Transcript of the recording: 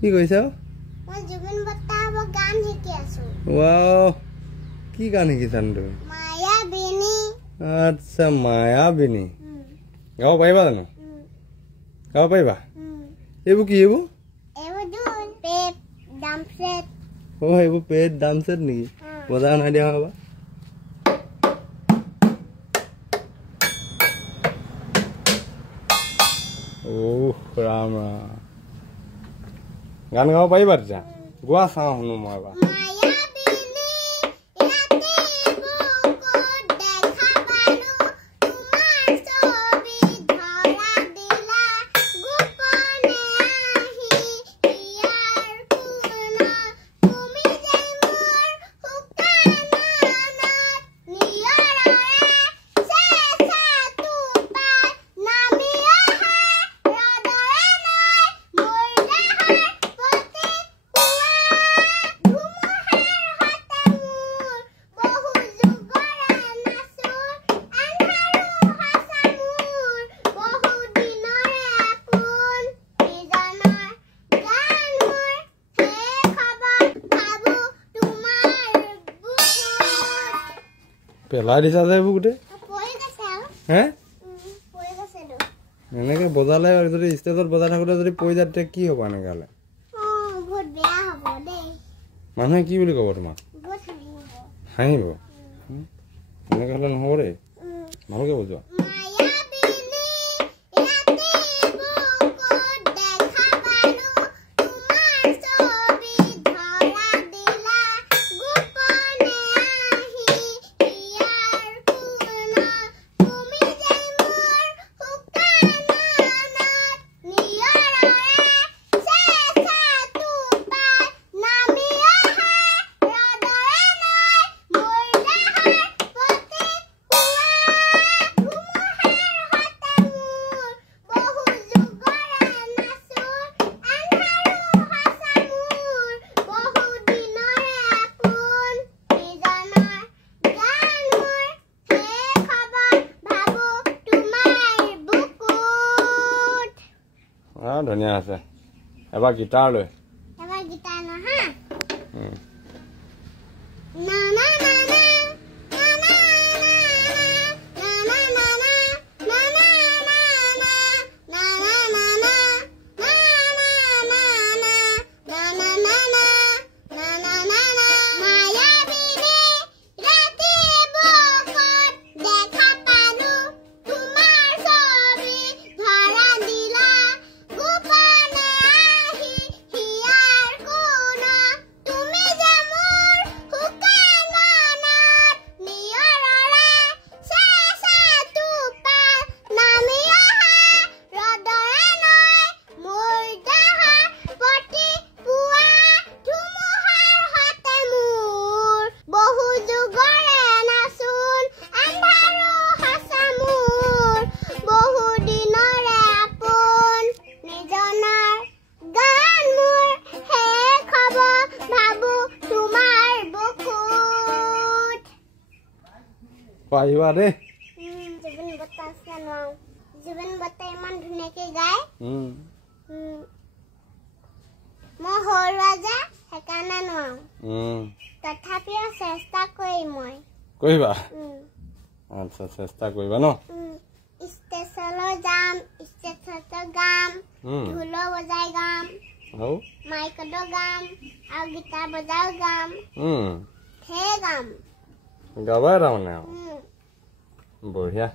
কি কৈছা মই জুবিন বৰ্তাৰ গান শিকি আছো ওৱাও কি গান শিকিছান তুমি মায়াবিনী আচ্ছা মায়াবিনী গাব পাৰিবা জানো গাব পাৰিবা এইবোৰ কি এইবোৰ পেট ডাম সেট এইবোৰ পেট ডাম সেট নেকি বজাই নাই দিয়া হ'ব ৰাম ৰাম গান গাব পাৰিবা তেতিয়া গোৱা চাওঁ শুনো মই এবাৰ পেলাই দিছা যে এইবোৰ গোটেই হে এনেকে বজালে যদি ষ্টেজত বজাই থাকোতে যদি পৰি যায় তেতিয়া কি হ'ব এনেকে হ'লে মানুহে কি বুলি ক'ব তোমাক হাঁহিব এনেকে হ'লে নহ'ব দেই ভালকে বুজোৱা ধুনীয়া আছে এবাৰ গিটাৰ লৈ পাৰিবা দেই জুবিন বৰ্তা ইমান ধুনীয়াকে গায় মই সৰুৱা যে সেইকাৰণে নোৱাৰো তথাপিও চেষ্টা কৰিম মই কৰিবা আচ্ছা চেষ্টা কৰিবা ন ষ্টেজলৈ যাম ষ্টেজত গাম ঢোল বজাই গাম মাইকতো গাম আৰু গিটাৰ বজাও গাম সেই গাম গাবাই তাৰমানে বঢ়িয়া